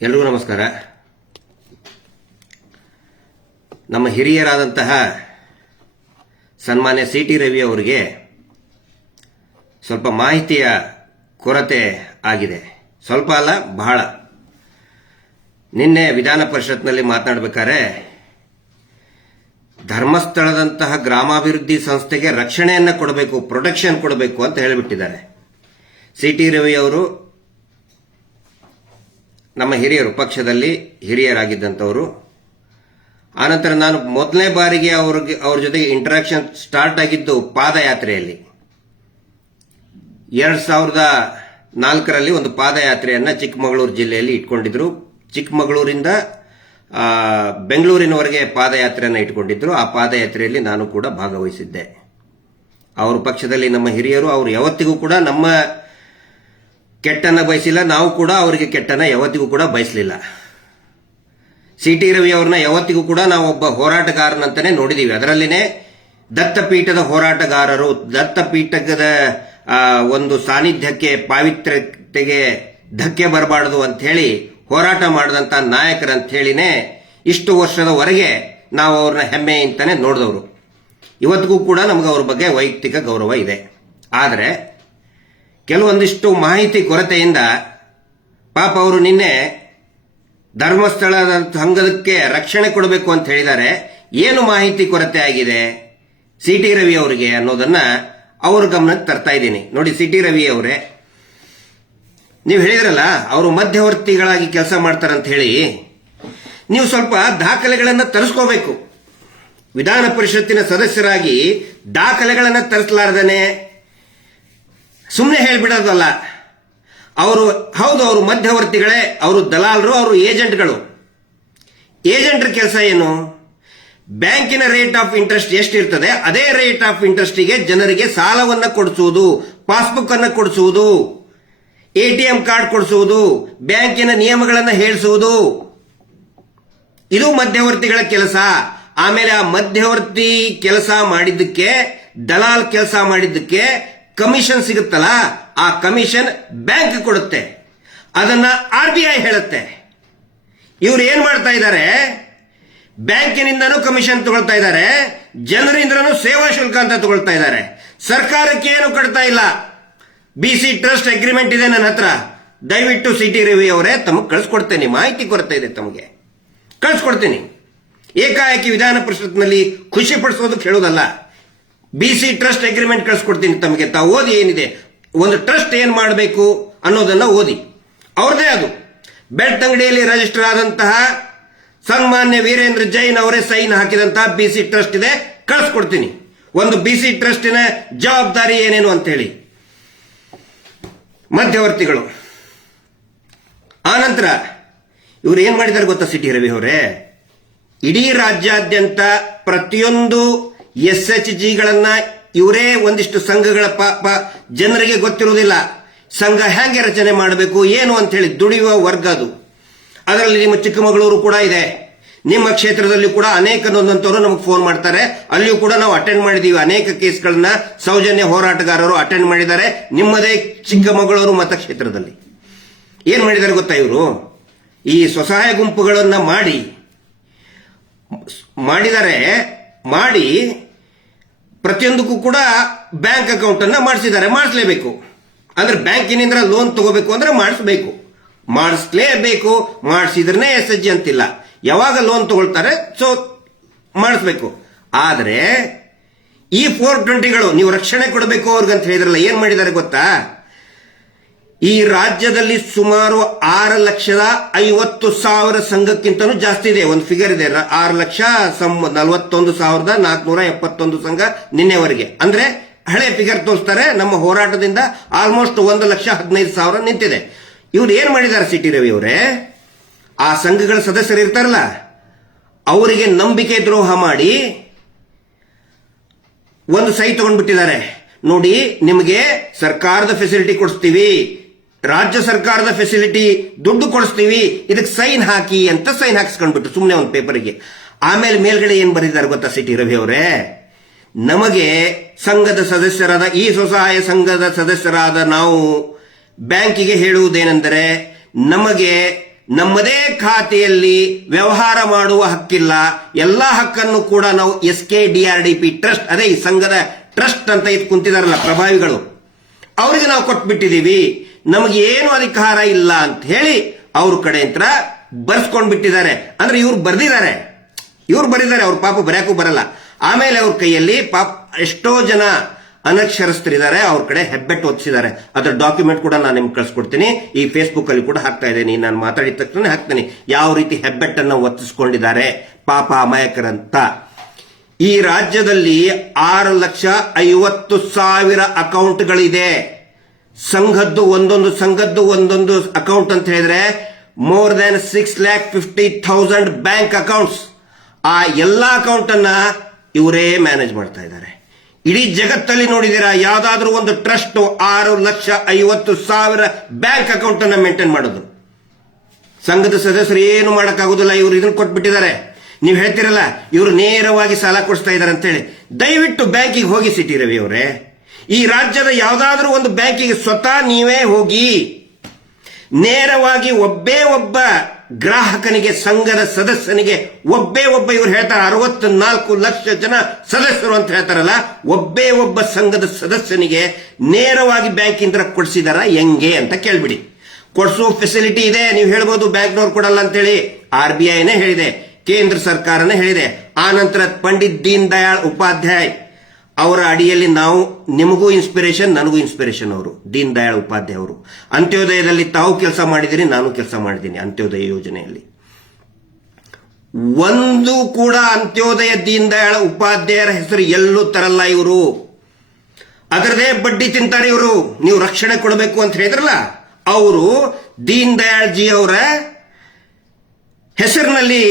ಎಲ್ರಿಗೂ ನಮಸ್ಕಾರ. ನಮ್ಮ ಹಿರಿಯರಾದಂತಹ ಸನ್ಮಾನ್ಯ ಸಿ ಟಿ ರವಿ ಅವರಿಗೆ ಸ್ವಲ್ಪ ಮಾಹಿತಿಯ ಕೊರತೆ ಆಗಿದೆ. ಸ್ವಲ್ಪ ಅಲ್ಲ, ಬಹಳ. ನಿನ್ನೆ ವಿಧಾನ ಪರಿಷತ್ನಲ್ಲಿ ಮಾತನಾಡಬೇಕಾದ್ರೆ ಧರ್ಮಸ್ಥಳದಂತಹ ಗ್ರಾಮಾಭಿವೃದ್ಧಿ ಸಂಸ್ಥೆಗೆ ರಕ್ಷಣೆಯನ್ನು ಕೊಡಬೇಕು, ಪ್ರೊಟೆಕ್ಷನ್ ಕೊಡಬೇಕು ಅಂತ ಹೇಳಿಬಿಟ್ಟಿದ್ದಾರೆ. ಸಿ ಟಿ ರವಿ ಅವರು ನಮ್ಮ ಹಿರಿಯರು, ಪಕ್ಷದಲ್ಲಿ ಹಿರಿಯರಾಗಿದ್ದಂಥವರು. ಆನಂತರ ನಾನು ಮೊದಲನೇ ಬಾರಿಗೆ ಅವ್ರ ಜೊತೆಗೆ ಇಂಟರಾಕ್ಷನ್ ಸ್ಟಾರ್ಟ್ ಆಗಿದ್ದು ಪಾದಯಾತ್ರೆಯಲ್ಲಿ. 2004ರಲ್ಲಿ ಒಂದು ಪಾದಯಾತ್ರೆಯನ್ನು ಚಿಕ್ಕಮಗಳೂರು ಜಿಲ್ಲೆಯಲ್ಲಿ ಇಟ್ಕೊಂಡಿದ್ರು. ಚಿಕ್ಕಮಗಳೂರಿಂದ ಬೆಂಗಳೂರಿನವರೆಗೆ ಪಾದಯಾತ್ರೆಯನ್ನು ಇಟ್ಕೊಂಡಿದ್ರು. ಆ ಪಾದಯಾತ್ರೆಯಲ್ಲಿ ನಾನು ಕೂಡ ಭಾಗವಹಿಸಿದ್ದೆ. ಅವ್ರ ಪಕ್ಷದಲ್ಲಿ ನಮ್ಮ ಹಿರಿಯರು, ಅವರು ಯಾವತ್ತಿಗೂ ಕೂಡ ನಮ್ಮ ಕೆಟ್ಟನ್ನ ಬಯಸಿಲ್ಲ, ನಾವು ಕೂಡ ಅವರಿಗೆ ಕೆಟ್ಟನ್ನ ಯಾವತ್ತಿಗೂ ಕೂಡ ಬಯಸಲಿಲ್ಲ. ಸಿ ಟಿ ರವಿ ಅವ್ರನ್ನ ಯಾವತ್ತಿಗೂ ಕೂಡ ನಾವು ಒಬ್ಬ ಹೋರಾಟಗಾರನಂತಾನೆ ನೋಡಿದೀವಿ. ಅದರಲ್ಲಿನೇ ದತ್ತಪೀಠದ ಹೋರಾಟಗಾರರು, ದತ್ತಪೀಠದ ಒಂದು ಸಾನ್ನಿಧ್ಯಕ್ಕೆ, ಪಾವಿತ್ರ್ಯತೆಗೆ ಧಕ್ಕೆ ಬರಬಾರದು ಅಂತ ಹೇಳಿ ಹೋರಾಟ ಮಾಡಿದಂತ ನಾಯಕರಂತ ಹೇಳಿನೇ ಇಷ್ಟು ವರ್ಷದವರೆಗೆ ನಾವು ಅವ್ರನ್ನ ಹೆಮ್ಮೆಯಿಂತಾನೆ ನೋಡಿದವರು. ಇವತ್ತಿಗೂ ಕೂಡ ನಮ್ಗೆ ಅವ್ರ ಬಗ್ಗೆ ವೈಯಕ್ತಿಕ ಗೌರವ ಇದೆ. ಆದರೆ ಕೆಲವೊಂದಿಷ್ಟು ಮಾಹಿತಿ ಕೊರತೆಯಿಂದ ಪಾಪ ಅವರು ನಿನ್ನೆ ಧರ್ಮಸ್ಥಳದ ಸಂಘಕ್ಕೆ ರಕ್ಷಣೆ ಕೊಡಬೇಕು ಅಂತ ಹೇಳಿದ್ದಾರೆ. ಏನು ಮಾಹಿತಿ ಕೊರತೆ ಆಗಿದೆ ಸಿ ಟಿ ರವಿ ಅವರಿಗೆ ಅನ್ನೋದನ್ನ ಅವ್ರ ಗಮನಕ್ಕೆ ತರ್ತಾ ಇದ್ದೀನಿ. ನೋಡಿ, ಸಿ ಟಿ ರವಿ ಅವರೇ, ನೀವು ಹೇಳಿದ್ರಲ್ಲ ಅವರು ಮಧ್ಯವರ್ತಿಗಳಾಗಿ ಕೆಲಸ ಮಾಡ್ತಾರಂತ ಹೇಳಿ, ನೀವು ಸ್ವಲ್ಪ ದಾಖಲೆಗಳನ್ನು ತರಿಸ್ಕೋಬೇಕು. ವಿಧಾನ ಪರಿಷತ್ತಿನ ಸದಸ್ಯರಾಗಿ ದಾಖಲೆಗಳನ್ನು ತರಿಸಲಾರದೇನೆ ಸುಮ್ಮನೆ ಹೇಳಿಬಿಡೋದಲ್ಲ. ಹೌದು, ಅವರು ಮಧ್ಯವರ್ತಿಗಳೇ, ಅವರು ದಲಾಲರು, ಅವರು ಏಜೆಂಟ್ಗಳು. ಏಜೆಂಟ್ರ ಕೆಲಸ ಏನು? ಬ್ಯಾಂಕಿನ ರೇಟ್ ಆಫ್ ಇಂಟ್ರೆಸ್ಟ್ ಎಷ್ಟಿರ್ತದೆ ಅದೇ ರೇಟ್ ಆಫ್ ಇಂಟ್ರೆಸ್ಟಿಗೆ ಜನರಿಗೆ ಸಾಲವನ್ನು ಕೊಡಿಸುವುದು, ಪಾಸ್ಬುಕ್ ಅನ್ನು ಕೊಡಿಸುವುದು, ಎಟಿಎಂ ಕಾರ್ಡ್ ಕೊಡಿಸುವುದು, ಬ್ಯಾಂಕಿನ ನಿಯಮಗಳನ್ನು ಹೇಳಿಸುವುದು, ಇದು ಮಧ್ಯವರ್ತಿಗಳ ಕೆಲಸ. ಆಮೇಲೆ ಆ ಮಧ್ಯವರ್ತಿ ಕೆಲಸ ಮಾಡಿದ್ದಕ್ಕೆ, ದಲಾಲ್ ಕೆಲಸ ಮಾಡಿದ್ದಕ್ಕೆ ಕಮಿಷನ್ ಸಿಗುತ್ತಲ್ಲ, ಆ ಕಮಿಷನ್ ಬ್ಯಾಂಕ್ ಕೊಡುತ್ತೆ. ಅದನ್ನ RBI ಹೇಳುತ್ತೆ. ಇವ್ರು ಏನ್ ಮಾಡ್ತಾ ಇದ್ದಾರೆ? ಬ್ಯಾಂಕಿನಿಂದನೂ ಕಮಿಷನ್ ತಗೊಳ್ತಾ ಇದ್ದಾರೆ, ಜನರಿಂದನೂ ಸೇವಾ ಶುಲ್ಕ ಅಂತ ತಗೊಳ್ತಾ ಇದ್ದಾರೆ. ಸರ್ಕಾರಕ್ಕೆ ಏನು ಕಟ್ತಾ ಇಲ್ಲ. BC ಟ್ರಸ್ಟ್ ಅಗ್ರಿಮೆಂಟ್ ಇದೆ ನನ್ನ ಹತ್ರ. ದಯವಿಟ್ಟು ಸಿ ಟಿ ರವಿ ಅವರೇ, ತಮಗೆ ಕಳಿಸ್ಕೊಡ್ತೇನೆ. ಮಾಹಿತಿ ಕೊರತೆ ಇದೆ, ತಮಗೆ ಕಳಿಸ್ಕೊಡ್ತೀನಿ. ಏಕಾಏಕಿ ವಿಧಾನ ಪರಿಷತ್ನಲ್ಲಿ ಖುಷಿ ಪಡಿಸೋದಕ್ಕೆ ಹೇಳೋದಲ್ಲ. BC ಟ್ರಸ್ಟ್ ಅಗ್ರಿಮೆಂಟ್ ಕಳಿಸ್ಕೊಡ್ತೀನಿ ತಮಗೆ. ತಾವು ಓದಿ, ಏನಿದೆ ಒಂದು ಟ್ರಸ್ಟ್ ಏನ್ ಮಾಡಬೇಕು ಅನ್ನೋದನ್ನ ಓದಿ. ಅವ್ರದೇ ಅದು ಬೆಳ್ತಂಗಡಿಯಲ್ಲಿ ರಿಜಿಸ್ಟರ್ ಆದಂತಹ ಸನ್ಮಾನ್ಯ ವೀರೇಂದ್ರ ಜೈನ್ ಅವರೇ ಸೈನ್ ಹಾಕಿದಂತಹ BC ಟ್ರಸ್ಟ್ ಇದೆ, ಕಳಿಸ್ಕೊಡ್ತೀನಿ. ಒಂದು BC ಟ್ರಸ್ಟಿನ ಜವಾಬ್ದಾರಿ ಏನೇನು ಅಂತ ಹೇಳಿ. ಮಧ್ಯವರ್ತಿಗಳು. ಆನಂತರ ಇವ್ರು ಏನ್ ಮಾಡಿದ್ದಾರೆ ಗೊತ್ತಾ ಸಿ ಟಿ ರವಿ ಅವರೇ? ಇಡೀ ರಾಜ್ಯಾದ್ಯಂತ ಪ್ರತಿಯೊಂದು SHGಗಳನ್ನ ಇವರೇ ಒಂದಿಷ್ಟು ಸಂಘಗಳ ಪಾಪ ಜನರಿಗೆ ಗೊತ್ತಿರುವುದಿಲ್ಲ. ಸಂಘ ಹೇಗೆ ರಚನೆ ಮಾಡಬೇಕು ಏನು ಅಂತ ಹೇಳಿ ದುಡಿಯುವ ವರ್ಗ ಅದು. ಅದರಲ್ಲಿ ನಿಮ್ಮ ಚಿಕ್ಕಮಗಳೂರು ಕೂಡ ಇದೆ. ನಿಮ್ಮ ಕ್ಷೇತ್ರದಲ್ಲಿ ಕೂಡ ಅನೇಕ ನೊಂದಂತವರು ನಮಗೆ ಫೋನ್ ಮಾಡ್ತಾರೆ. ಅಲ್ಲಿಯೂ ಕೂಡ ನಾವು ಅಟೆಂಡ್ ಮಾಡಿದೀವಿ. ಅನೇಕ ಕೇಸ್ಗಳನ್ನ ಸೌಜನ್ಯ ಹೋರಾಟಗಾರರು ಅಟೆಂಡ್ ಮಾಡಿದ್ದಾರೆ. ನಿಮ್ಮದೇ ಚಿಕ್ಕಮಗಳೂರು ಮತಕ್ಷೇತ್ರದಲ್ಲಿ ಏನ್ ಮಾಡಿದ್ದಾರೆ ಗೊತ್ತಾ? ಇವರು ಈ ಸ್ವಸಹಾಯ ಗುಂಪುಗಳನ್ನ ಮಾಡಿ ಪ್ರತಿಯೊಂದಕ್ಕೂ ಕೂಡ ಬ್ಯಾಂಕ್ ಅಕೌಂಟ್ ಅನ್ನ ಮಾಡಿಸಿದ್ದಾರೆ. ಮಾಡಿಸಲೇಬೇಕು. ಅಂದ್ರೆ ಬ್ಯಾಂಕಿನಿಂದ ಲೋನ್ ತಗೋಬೇಕು ಅಂದ್ರೆ ಮಾಡಿಸಲೇಬೇಕು. ಮಾಡಿಸಿದ್ರೆ SHG ಅಂತಿಲ್ಲ. ಯಾವಾಗ ಲೋನ್ ತಗೊಳ್ತಾರೆ ಸೊ ಮಾಡಿಸ್ಬೇಕು. ಆದ್ರೆ ಈ 420ಗಳು ನೀವು ರಕ್ಷಣೆ ಕೊಡಬೇಕು ಅವ್ರಿಗಂತ ಹೇಳಿದ್ರಲ್ಲ, ಏನ್ ಮಾಡಿದ್ದಾರೆ ಗೊತ್ತಾ? ಈ ರಾಜ್ಯದಲ್ಲಿ ಸುಮಾರು 6,50,000 ಸಂಘಕ್ಕಿಂತನೂ ಜಾಸ್ತಿ ಇದೆ. ಒಂದು ಫಿಗರ್ ಇದೆ, 6,41,471 ಸಂಘ ನಿನ್ನೆವರೆಗೆ. ಅಂದ್ರೆ ಹಳೆ ಫಿಗರ್ ತೋರಿಸ್ತಾರೆ. ನಮ್ಮ ಹೋರಾಟದಿಂದ ಆಲ್ಮೋಸ್ಟ್ 1,15,000 ನಿಂತಿದೆ. ಇವ್ರು ಏನ್ ಮಾಡಿದ್ದಾರೆ ಸಿ ಟಿ ರವಿ ಅವರೇ? ಆ ಸಂಘಗಳ ಸದಸ್ಯರು ಇರ್ತಾರಲ್ಲ, ಅವರಿಗೆ ನಂಬಿಕೆ ದ್ರೋಹ ಮಾಡಿ ಒಂದು ಸಹಿ ತಗೊಂಡ್ಬಿಟ್ಟಿದ್ದಾರೆ. ನೋಡಿ, ನಿಮಗೆ ಸರ್ಕಾರದ ಫೆಸಿಲಿಟಿ ಕೊಡಿಸ್ತೀವಿ, ರಾಜ್ಯ ಸರ್ಕಾರದ ಫೆಸಿಲಿಟಿ ದುಡ್ಡು ಕೊಡಿಸ್ತೀವಿ, ಇದಕ್ಕೆ ಸೈನ್ ಹಾಕಿ ಅಂತ ಸೈನ್ ಹಾಕಿಸ್ಕೊಂಡ್ಬಿಟ್ಟು ಸುಮ್ಮನೆ ಒಂದು ಪೇಪರ್ಗೆ. ಆಮೇಲೆ ಮೇಲ್ಗಡೆ ಏನ್ ಬರೆದಿದ್ದಾರೆ ಗೊತ್ತಾ ಸಿ ಟಿ ರವಿ ಅವರೇ? ನಮಗೆ ಸಂಘದ ಸದಸ್ಯರಾದ, ಈ ಸ್ವಸಹಾಯ ಸಂಘದ ಸದಸ್ಯರಾದ ನಾವು ಬ್ಯಾಂಕಿಗೆ ಹೇಳುವುದೇನೆಂದರೆ, ನಮಗೆ ನಮ್ಮದೇ ಖಾತೆಯಲ್ಲಿ ವ್ಯವಹಾರ ಮಾಡುವ ಹಕ್ಕಿಲ್ಲ. ಎಲ್ಲಾ ಹಕ್ಕನ್ನು ಕೂಡ ನಾವು SKDRDP ಟ್ರಸ್ಟ್, ಅದೇ ಈ ಸಂಘದ ಟ್ರಸ್ಟ್ ಅಂತ ಇದು ಕುಂತಿದಾರಲ್ಲ ಪ್ರಭಾವಿಗಳು, ಅವರಿಗೆ ನಾವು ಕೊಟ್ಬಿಟ್ಟಿದೀವಿ, ನಮಗೆ ಏನು ಅಧಿಕಾರ ಇಲ್ಲ ಅಂತ ಹೇಳಿ ಅವ್ರ ಕಡೆ ಅಂತ ಬರ್ಸ್ಕೊಂಡ್ ಬಿಟ್ಟಿದ್ದಾರೆ. ಅಂದ್ರೆ ಇವ್ರು ಬರೆದಿದ್ದಾರೆ, ಅವ್ರ ಪಾಪ ಬರ್ಯಾಕೂ ಬರಲ್ಲ. ಆಮೇಲೆ ಅವ್ರ ಕೈಯಲ್ಲಿ ಪಾಪ ಎಷ್ಟೋ ಜನ ಅನಕ್ಷರಸ್ಥರಿದ್ದಾರೆ, ಅವ್ರ ಕಡೆ ಹೆಬ್ಬೆಟ್ಟು ಒತ್ತಿಸಿದ್ದಾರೆ. ಅದರ ಡಾಕ್ಯುಮೆಂಟ್ ಕೂಡ ನಾನು ನಿಮ್ಗೆ ಕಳ್ಸಿಕೊಡ್ತೀನಿ. ಈ ಫೇಸ್ಬುಕ್ ಅಲ್ಲಿ ಕೂಡ ಹಾಕ್ತಾ ಇದ್ದೀನಿ, ನಾನು ಮಾತಾಡಿದ ತಕ್ಷಣ ಹಾಕ್ತೀನಿ ಯಾವ ರೀತಿ ಹೆಬ್ಬೆಟ್ಟನ್ನು ಒತ್ತಿಸ್ಕೊಂಡಿದ್ದಾರೆ ಪಾಪ ಅಮಾಯಕರಂತ. ಈ ರಾಜ್ಯದಲ್ಲಿ 6,50,000 ಅಕೌಂಟ್ಗಳಿದೆ. ಒಂದೊಂದು ಸಂಘದ್ದು ಅಕೌಂಟ್ ಅಂತ ಹೇಳಿದ್ರೆ more than 6,50,000 ಬ್ಯಾಂಕ್ ಅಕೌಂಟ್ಸ್. ಆ ಎಲ್ಲಾ ಅಕೌಂಟ್ ಅನ್ನ ಇವರೇ ಮ್ಯಾನೇಜ್ ಮಾಡ್ತಾ ಇದ್ದಾರೆ. ಇಡೀ ಜಗತ್ತಲ್ಲಿ ನೋಡಿದೀರಾ ಯಾವ್ದಾದ್ರೂ ಒಂದು ಟ್ರಸ್ಟ್ 6,50,000 ಬ್ಯಾಂಕ್ ಅಕೌಂಟ್ ಅನ್ನ ಮೇಂಟೈನ್ ಮಾಡೋದು? ಸಂಘದ ಸದಸ್ಯರು ಏನು ಮಾಡಕ್ಕಾಗೋದಿಲ್ಲ. ಇವರು ಇದನ್ನ ಕೊಟ್ಬಿಟ್ಟಿದ್ದಾರೆ. ನೀವು ಹೇಳ್ತಿರಲ್ಲ ಇವರು ನೇರವಾಗಿ ಸಾಲ ಕೊಡಿಸ್ತಾ ಇದ್ದಾರೆ ಅಂತ ಹೇಳಿ, ದಯವಿಟ್ಟು ಬ್ಯಾಂಕಿಗೆ ಹೋಗಿ ಸಿಟಿ ರವಿ ಅವರೇ. ಈ ರಾಜ್ಯದ ಯಾವ್ದಾದ್ರೂ ಒಂದು ಬ್ಯಾಂಕಿಗೆ ಸ್ವತಃ ನೀವೇ ಹೋಗಿ ನೇರವಾಗಿ ಒಬ್ಬ ಗ್ರಾಹಕನಿಗೆ, ಸಂಘದ ಸದಸ್ಯನಿಗೆ ಒಬ್ಬ ಇವ್ರು ಹೇಳ್ತಾರೆ 64 ಲಕ್ಷ ಜನ ಸದಸ್ಯರು ಅಂತ ಹೇಳ್ತಾರಲ್ಲ, ಒಬ್ಬ ಸಂಘದ ಸದಸ್ಯನಿಗೆ ನೇರವಾಗಿ ಬ್ಯಾಂಕಿಂದ ಕೊಡಿಸಿದಾರ ಹೆಂಗೆ ಅಂತ ಕೇಳ್ಬಿಡಿ. ಕೊಡಿಸೋ ಫೆಸಿಲಿಟಿ ಇದೆ. ನೀವು ಹೇಳ್ಬೋದು ಬ್ಯಾಂಕ್ನವ್ರು ಕೊಡಲ್ಲ ಅಂತೇಳಿ. RBIನೇ ಹೇಳಿದೆ, ಕೇಂದ್ರ ಸರ್ಕಾರನೇ ಹೇಳಿದೆ. ಆನಂತರ ಪಂಡಿತ್ ದೀನ್ ದಯಾಳ್ ಉಪಾಧ್ಯಾಯ್ ಅವರ ಅಡಿಯಲ್ಲಿ ನಾವು, ನಿಮಗೂ ಇನ್ಸ್ಪಿರೇಷನ್, ನನಗೂ ಇನ್ಸ್ಪಿರೇಷನ್ ಅವರು ದೀನ್ ದಯಾಳ್ ಉಪಾಧ್ಯಾಯ ಅವರು. ಅಂತ್ಯೋದಯದಲ್ಲಿ ತಾವು ಕೆಲಸ ಮಾಡಿದಿರಿ, ನಾನು ಕೆಲಸ ಮಾಡಿದ್ದೀನಿ ಅಂತ್ಯೋದಯ ಯೋಜನೆಯಲ್ಲಿ. ಒಂದು ಕೂಡ ಅಂತ್ಯೋದಯ ದೀನ್ ದಯಾಳ್ ಉಪಾಧ್ಯಾಯರ ಹೆಸರು ಎಲ್ಲೂ ತರಲ್ಲ ಇವರು. ಅದರದೇ ಬಡ್ಡಿ ತಿಂತಾರೆ ಇವರು. ನೀವು ರಕ್ಷಣೆ ಕೊಡಬೇಕು ಅಂತ ಹೇಳಿದ್ರಲ್ಲ, ಅವರು ದೀನ್ ದಯಾಳ್ ಜಿ ಅವರ ಹೆಸರಿನಲ್ಲಿ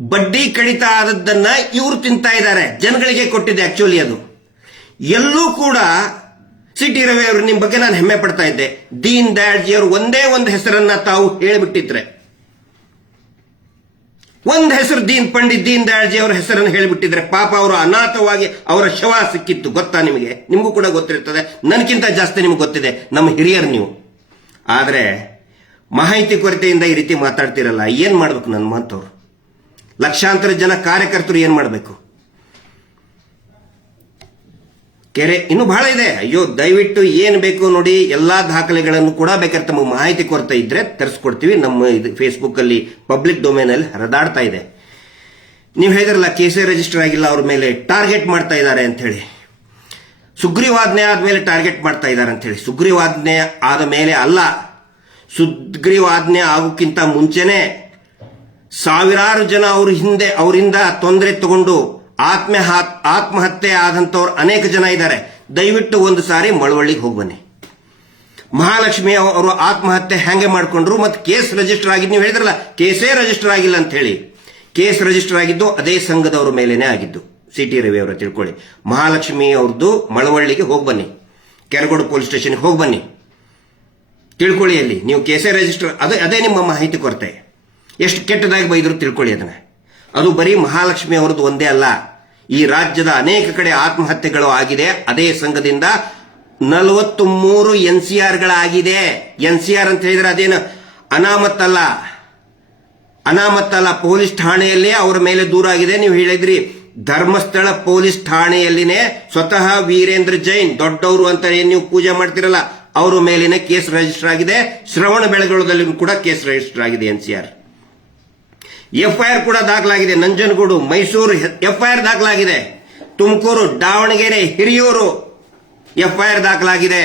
ಬಡ್ಡಿ ಕಡಿತ ಆದದ್ದನ್ನ ಇವರು ತಿಂತಾ ಇದ್ದಾರೆ. ಜನಗಳಿಗೆ ಕೊಟ್ಟಿದೆ ಆಕ್ಚುಲಿ ಅದು. ಎಲ್ಲೂ ಕೂಡ ಸಿಟಿ ರವಿ ಅವರು, ನಿಮ್ ಬಗ್ಗೆ ನಾನು ಹೆಮ್ಮೆ ಪಡ್ತಾ ಇದ್ದೆ. ದೀನ್ ದಯಾಳ್ ಜಿ ಅವರು ಒಂದೇ ಒಂದು ಹೆಸರನ್ನ ತಾವು ಹೇಳಿಬಿಟ್ಟಿದ್ರೆ, ಒಂದು ಹೆಸರು ಪಂಡಿತ್ ದೀನ್ ದಯಾಳ್ ಜಿ ಅವರ ಹೆಸರನ್ನು ಹೇಳಿಬಿಟ್ಟಿದ್ರೆ, ಪಾಪ ಅವರು ಅನಾಥವಾಗಿ ಅವರ ಶವ ಸಿಕ್ಕಿತ್ತು. ಗೊತ್ತಾ ನಿಮಗೆ? ನಿಮಗೂ ಕೂಡ ಗೊತ್ತಿರ್ತದೆ, ನನಗಿಂತ ಜಾಸ್ತಿ ನಿಮ್ಗೆ ಗೊತ್ತಿದೆ, ನಮ್ಮ ಹಿರಿಯರು ನೀವು. ಆದ್ರೆ ಮಾಹಿತಿ ಕೊರತೆಯಿಂದ ಈ ರೀತಿ ಮಾತಾಡ್ತಿರಲ್ಲ, ಏನ್ ಮಾಡ್ಬೇಕು ನನ್ನ ಮಾತವ್ರು? ಲಕ್ಷಾಂತರ ಜನ ಕಾರ್ಯಕರ್ತರು ಏನ್ ಮಾಡಬೇಕು? ಕೆರೆ ಇನ್ನೂ ಬಹಳ ಇದೆ. ಅಯ್ಯೋ, ದಯವಿಟ್ಟು ಏನ್ ಬೇಕು ನೋಡಿ, ಎಲ್ಲಾ ದಾಖಲೆಗಳನ್ನು ಕೂಡ ಬೇಕಾದ್ರೆ ತಮಗೆ ಮಾಹಿತಿ ಕೊರತೆ ಇದ್ರೆ ತರಿಸ್ಕೊಡ್ತೀವಿ. ನಮ್ಮ ಫೇಸ್ಬುಕ್ ಅಲ್ಲಿ ಪಬ್ಲಿಕ್ ಡೊಮೇನ್ ಅಲ್ಲಿ ಹರಿದಾಡ್ತಾ ಇದೆ. ನೀವು ಹೇಳಿದ್ರಲ್ಲ ಕೇಸೇ ರಿಜಿಸ್ಟರ್ ಆಗಿಲ್ಲ, ಅವ್ರ ಮೇಲೆ ಟಾರ್ಗೆಟ್ ಮಾಡ್ತಾ ಇದ್ದಾರೆ ಅಂತ ಹೇಳಿ. ಸುಗ್ರೀವಾಜ್ಞೆ ಆದ್ಮೇಲೆ ಟಾರ್ಗೆಟ್ ಮಾಡ್ತಾ ಇದ್ದಾರೆ ಅಂತ ಹೇಳಿ. ಸುಗ್ರೀವಾಜ್ಞೆ ಆದ ಮೇಲೆ ಅಲ್ಲ, ಸುಗ್ರೀವಾಜ್ಞೆ ಆಗೋಕ್ಕಿಂತ ಮುಂಚೆನೆ ಸಾವಿರಾರು ಜನ ಅವರಿಂದ ತೊಂದರೆ ತಗೊಂಡು ಆತ್ಮಹತ್ಯೆ ಆದಂತವ್ರು ಅನೇಕ ಜನ ಇದ್ದಾರೆ. ದಯವಿಟ್ಟು ಒಂದು ಸಾರಿ ಮಳವಳ್ಳಿಗೆ ಹೋಗಿ ಬನ್ನಿ. ಮಹಾಲಕ್ಷ್ಮಿ ಅವರು ಆತ್ಮಹತ್ಯೆ ಹೆಂಗೆ ಮಾಡ್ಕೊಂಡ್ರು, ಮತ್ತೆ ಕೇಸ್ ರಿಜಿಸ್ಟರ್ ಆಗಿದ್ದು, ನೀವು ಹೇಳಿದ್ರಲ್ಲ ಕೇಸೇ ರಿಜಿಸ್ಟರ್ ಆಗಿಲ್ಲ ಅಂತ ಹೇಳಿ. ಕೇಸ್ ರಿಜಿಸ್ಟರ್ ಆಗಿದ್ದು ಅದೇ ಸಂಘದವ್ರ ಮೇಲೇನೆ ಆಗಿದ್ದು. ಸಿಟಿ ರವಿ ಅವರ ತಿಳ್ಕೊಳ್ಳಿ. ಮಹಾಲಕ್ಷ್ಮಿ ಅವ್ರದ್ದು ಮಳವಳ್ಳಿಗೆ ಹೋಗಿ ಬನ್ನಿ, ಕೆರಗೋಡು ಪೊಲೀಸ್ ಸ್ಟೇಷನ್ಗೆ ಹೋಗಿ ಬನ್ನಿ, ತಿಳ್ಕೊಳ್ಳಿ. ಅಲ್ಲಿ ನೀವು ಕೇಸೇ ರಿಜಿಸ್ಟರ್, ಅದೇ ನಿಮ್ಮ ಮಾಹಿತಿ ಕೊರತೆ. ಎಷ್ಟು ಕೆಟ್ಟದಾಗಿ ಬೈದ್ರು ತಿಳ್ಕೊಳ್ಳಿ ಅದನ್ನ. ಅದು ಬರೀ ಮಹಾಲಕ್ಷ್ಮಿ ಅವರದ್ದು ಒಂದೇ ಅಲ್ಲ, ಈ ರಾಜ್ಯದ ಅನೇಕ ಕಡೆ ಆತ್ಮಹತ್ಯೆಗಳು ಆಗಿದೆ ಅದೇ ಸಂಘದಿಂದ. 43 NCRಗಳಾಗಿದೆ. NCR ಅಂತ ಹೇಳಿದ್ರೆ ಅದೇನು ಅನಾಮತ್ತಲ್ಲ, ಪೊಲೀಸ್ ಠಾಣೆಯಲ್ಲೇ ಅವರ ಮೇಲೆ ದೂರ ಆಗಿದೆ. ನೀವು ಹೇಳಿದ್ರಿ ಧರ್ಮಸ್ಥಳ ಪೊಲೀಸ್ ಠಾಣೆಯಲ್ಲಿನೇ ಸ್ವತಃ ವೀರೇಂದ್ರ ಜೈನ್ ದೊಡ್ಡವರು ಅಂತ ಏನ್ ನೀವು ಪೂಜೆ ಮಾಡ್ತಿರಲ್ಲ, ಅವರ ಮೇಲಿನ ಕೇಸ್ ರಿಜಿಸ್ಟರ್ ಆಗಿದೆ. ಶ್ರವಣ ಬೆಳಗೊಳದಲ್ಲಿ ಕೂಡ ಕೇಸ್ ರಿಜಿಸ್ಟರ್ ಆಗಿದೆ. NCR FIR ಕೂಡ ದಾಖಲಾಗಿದೆ. ನಂಜನಗೂಡು, ಮೈಸೂರು FIR ದಾಖಲಾಗಿದೆ. ತುಮಕೂರು, ದಾವಣಗೆರೆ, ಹಿರಿಯೂರು FIR ದಾಖಲಾಗಿದೆ.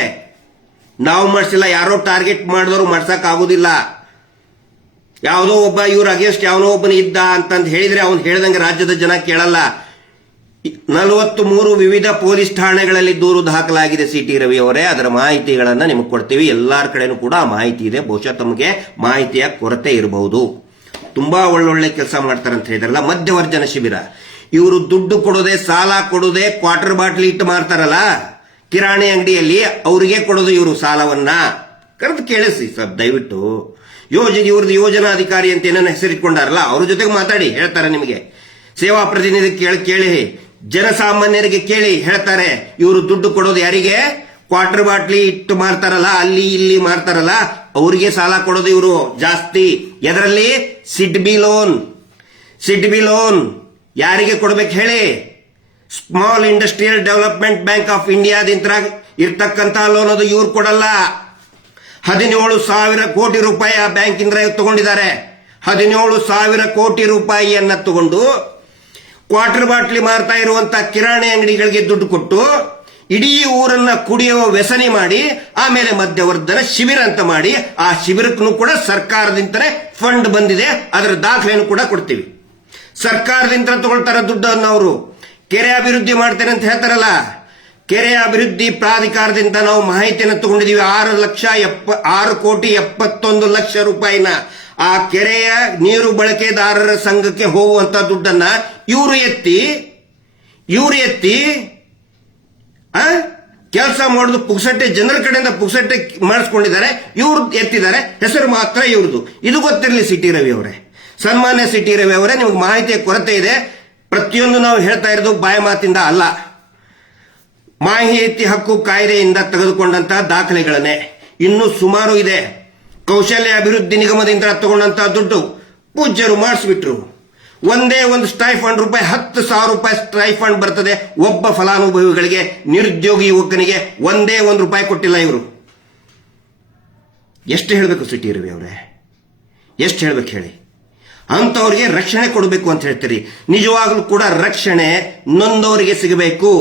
ನಾವು ಮಾಡಿಸಿಲ್ಲ, ಯಾರೋ ಟಾರ್ಗೆಟ್ ಮಾಡಿದವರು ಮಾಡ್ಸಕ್ ಆಗುದಿಲ್ಲ. ಯಾವುದೋ ಒಬ್ಬ ಇವ್ರ ಅಗೇನ್ಸ್ಟ್ ಯಾವನೋ ಒಬ್ಬನ ಇದ್ದ ಅಂತಂದು ಹೇಳಿದ್ರೆ ಅವ್ನು ಹೇಳ್ದಂಗೆ ರಾಜ್ಯದ ಜನ ಕೇಳಲ್ಲ. 43 ವಿವಿಧ ಪೊಲೀಸ್ ಠಾಣೆಗಳಲ್ಲಿ ದೂರು ದಾಖಲಾಗಿದೆ. ಸಿಟಿ ರವಿ ಅವರೇ, ಅದರ ಮಾಹಿತಿಗಳನ್ನ ನಿಮಗೆ ಕೊಡ್ತೀವಿ. ಎಲ್ಲಾರ ಕಡೆನೂ ಕೂಡ ಮಾಹಿತಿ ಇದೆ. ಬಹುಶಃ ತಮಗೆ ಮಾಹಿತಿಯ ಕೊರತೆ ಇರಬಹುದು. ತುಂಬಾ ಒಳ್ಳೊಳ್ಳೆ ಕೆಲಸ ಮಾಡ್ತಾರೆ ಅಂತ ಹೇಳಿದ್ರಲ್ಲ, ಮಧ್ಯವರ್ಜನ ಶಿಬಿರ. ಇವರು ದುಡ್ಡು ಕೊಡೋದೆ, ಸಾಲ ಕೊಡೋದೆ, ಕ್ವಾರ್ಟರ್ ಬಾಟ್ಲಿ ಇಟ್ಟು ಮಾರ್ತಾರಲ್ಲ ಕಿರಾಣಿ ಅಂಗಡಿಯಲ್ಲಿ, ಅವರಿಗೆ ಕೊಡೋದು ಇವರು ಸಾಲವನ್ನ. ಕರೆದು ಕೇಳಿಸಿ ಸರ್ ದಯವಿಟ್ಟು. ಇವ್ರದ್ದು ಯೋಜನಾಧಿಕಾರಿ ಅಂತ ಏನನ್ನ ಹೆಸರಿಟ್ಕೊಂಡಾರಲ್ಲ, ಅವ್ರ ಜೊತೆಗೆ ಮಾತಾಡಿ, ಹೇಳ್ತಾರೆ ನಿಮಗೆ. ಸೇವಾ ಪ್ರತಿನಿಧಿ ಕೇಳಿ, ಜನಸಾಮಾನ್ಯರಿಗೆ ಕೇಳಿ ಹೇಳ್ತಾರೆ. ಇವರು ದುಡ್ಡು ಕೊಡೋದು ಯಾರಿಗೆ? ಕ್ವಾರ್ಟರ್ ಬಾಟ್ಲಿ ಇಟ್ಟು ಮಾರ್ತಾರಲ್ಲ, ಅಲ್ಲಿ ಇಲ್ಲಿ ಮಾರ್ತಾರಲ್ಲ, ಅವರಿಗೆ ಸಾಲ ಕೊಡೋದು ಇವರು ಜಾಸ್ತಿ. ಎದರಲ್ಲಿ? ಸಿಡ್ಬಿ ಲೋನ್ ಯಾರಿಗೆ ಕೊಡ್ಬೇಕು ಹೇಳಿ? Small industrial development bank of ಇಂಡಿಯಾದಿಂದ ಇರ್ತಕ್ಕಂಥ ಲೋನ್ ಅದು ಇವ್ರು ಕೊಡಲ್ಲ. 17,000 ಕೋಟಿ ರೂಪಾಯಿ ಆ ಬ್ಯಾಂಕ್ ಇಂದ ತಗೊಂಡಿದ್ದಾರೆ. 17,000 ಕೋಟಿ ರೂಪಾಯಿಯನ್ನ ತಗೊಂಡು ಕ್ವಾರ್ಟರ್ ಬಾಟ್ಲಿ ಮಾರ್ತಾ ಇರುವಂತ ಕಿರಾಣಿ ಅಂಗಡಿಗಳಿಗೆ ದುಡ್ಡು ಕೊಟ್ಟು ಇಡೀ ಊರನ್ನ ಕುಡಿಯುವ ವ್ಯಸನಿ ಮಾಡಿ, ಆಮೇಲೆ ಮಧ್ಯವರ್ಧನ ಶಿಬಿರ ಅಂತ ಮಾಡಿ, ಆ ಶಿಬಿರಕ್ಕೂ ಕೂಡ ಸರ್ಕಾರದಿಂದಲೇ ಫಂಡ್ ಬಂದಿದೆ, ಅದರ ದಾಖಲೆಯನ್ನು ಕೂಡ ಕೊಡ್ತೀವಿ. ಸರ್ಕಾರದಿಂದ ತಗೊಳ್ತಾರ ದುಡ್ಡನ್ನು ಅವರು. ಕೆರೆ ಅಭಿವೃದ್ಧಿ ಮಾಡ್ತೇನೆ ಅಂತ ಹೇಳ್ತಾರಲ್ಲ, ಕೆರೆ ಅಭಿವೃದ್ಧಿ ಪ್ರಾಧಿಕಾರದಿಂದ ನಾವು ಮಾಹಿತಿಯನ್ನು ತಗೊಂಡಿದೀವಿ. 6,71,00,000 ರೂಪಾಯಿನ ಆ ಕೆರೆಯ ನೀರು ಬಳಕೆದಾರರ ಸಂಘಕ್ಕೆ ಹೋಗುವಂತ ದುಡ್ಡನ್ನ ಇವರು ಎತ್ತಿ ಕೆಲಸ ಮಾಡೋದು ಪುಕ್ಸಟ್ಟೆ, ಜನರ ಕಡೆಯಿಂದ ಪುಕ್ಸಟ್ಟೆ ಮಾಡಿಸ್ಕೊಂಡಿದ್ದಾರೆ. ಇವರು ಎತ್ತಿದ್ದಾರೆ, ಹೆಸರು ಮಾತ್ರ ಇವ್ರದ್ದು. ಇದು ಗೊತ್ತಿರಲಿ ಸಿಟಿ ರವಿ ಅವರೇ, ಸನ್ಮಾನ್ಯ ಸಿಟಿ ರವಿ ಅವರೇ, ನಿಮ್ಗೆ ಮಾಹಿತಿಯ ಕೊರತೆ ಇದೆ. ಪ್ರತಿಯೊಂದು ನಾವು ಹೇಳ್ತಾ ಇರೋದು ಬಾಯಿ ಮಾತಿಂದ ಅಲ್ಲ, ಮಾಹಿತಿ ಹಕ್ಕು ಕಾಯ್ದೆಯಿಂದ ತೆಗೆದುಕೊಂಡಂತಹ ದಾಖಲೆಗಳನ್ನೇ. ಇನ್ನೂ ಸುಮಾರು ಇದೆ. ಕೌಶಲ್ಯ ಅಭಿವೃದ್ಧಿ ನಿಗಮದಿಂದ ತಗೊಂಡಂತಹ ದುಡ್ಡು ಪೂಜ್ಯರು ಮಾಡಿಸ್ಬಿಟ್ರು. ಒಂದೇ ಒಂದು ಸ್ಟೈಫಂಡ್ ರೂಪಾಯಿ 10,000 ರೂಪಾಯಿ ಸ್ಟೈಫಂಡ್ ಬರ್ತದೆ ಒಬ್ಬ ಫಲಾನುಭವಿಗಳಿಗೆ. ನಿರುದ್ಯೋಗಿ ಯುವಕನಿಗೆ ಒಂದೇ ₹1 ಕೊಟ್ಟಿಲ್ಲ ಇವರು. ಎಷ್ಟು ಹೇಳಬೇಕು ಸಿಟಿ ರವಿ ಅವರೇ, ಎಷ್ಟು ಹೇಳ್ಬೇಕು ಹೇಳಿ? ಅಂತವರಿಗೆ ರಕ್ಷಣೆ ಕೊಡಬೇಕು ಅಂತ ಹೇಳ್ತೀರಿ. ನಿಜವಾಗ್ಲೂ ಕೂಡ ರಕ್ಷಣೆ ನೊಂದವರಿಗೆ ಸಿಗಬೇಕು.